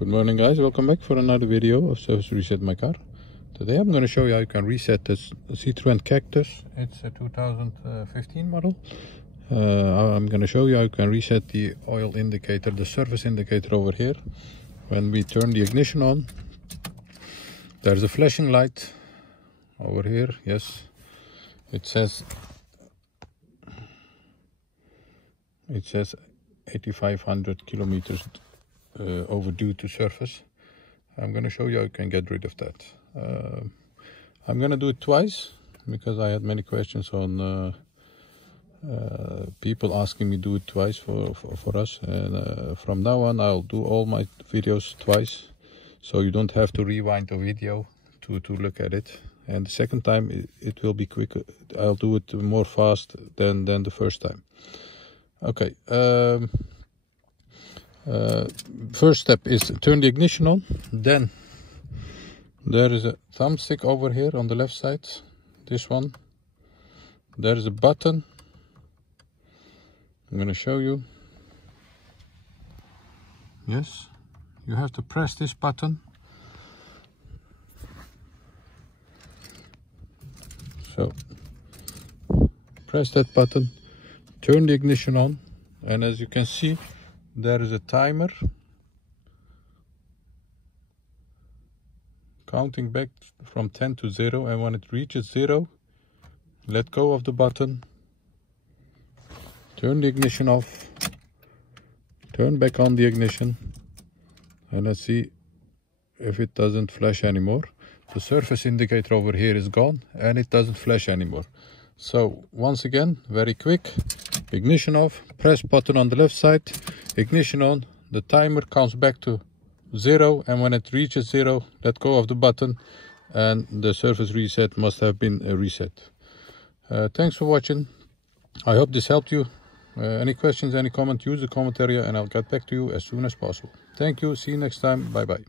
Good morning guys, welcome back for another video of Service Reset My Car. Today I'm going to show you how you can reset this Citroen Cactus. It's a 2015 model. I'm going to show you how you can reset the oil indicator, the service indicator over here. When we turn the ignition on, there's a flashing light over here. Yes, it says 8500 kilometers overdue to service. I'm going to show you how you can get rid of that. I'm going to do it twice because I had many questions on people asking me to do it twice for us, and from now on I'll do all my videos twice, so you don't have to rewind the video to look at it. And the second time it will be quicker. I'll do it more fast than the first time. Okay. First step is turn the ignition on. Then there is a thumbstick over here on the left side, this one. There is a button. I'm going to show you. Yes, you have to press this button. So press that button, turn the ignition on, and as you can see, there is a timer counting back from 10 to 0, and when it reaches 0, let go of the button, turn the ignition off, turn back on the ignition, and let's see if it doesn't flash anymore. The surface indicator over here is gone and it doesn't flash anymore. So once again, very quick: ignition off, press button on the left side, ignition on, the timer counts back to 0, and when it reaches 0, let go of the button, and the service reset must have been reset. Thanks for watching. I hope this helped you. Any questions, any comment, use the comment area and I'll get back to you as soon as possible. Thank you, see you next time, bye bye.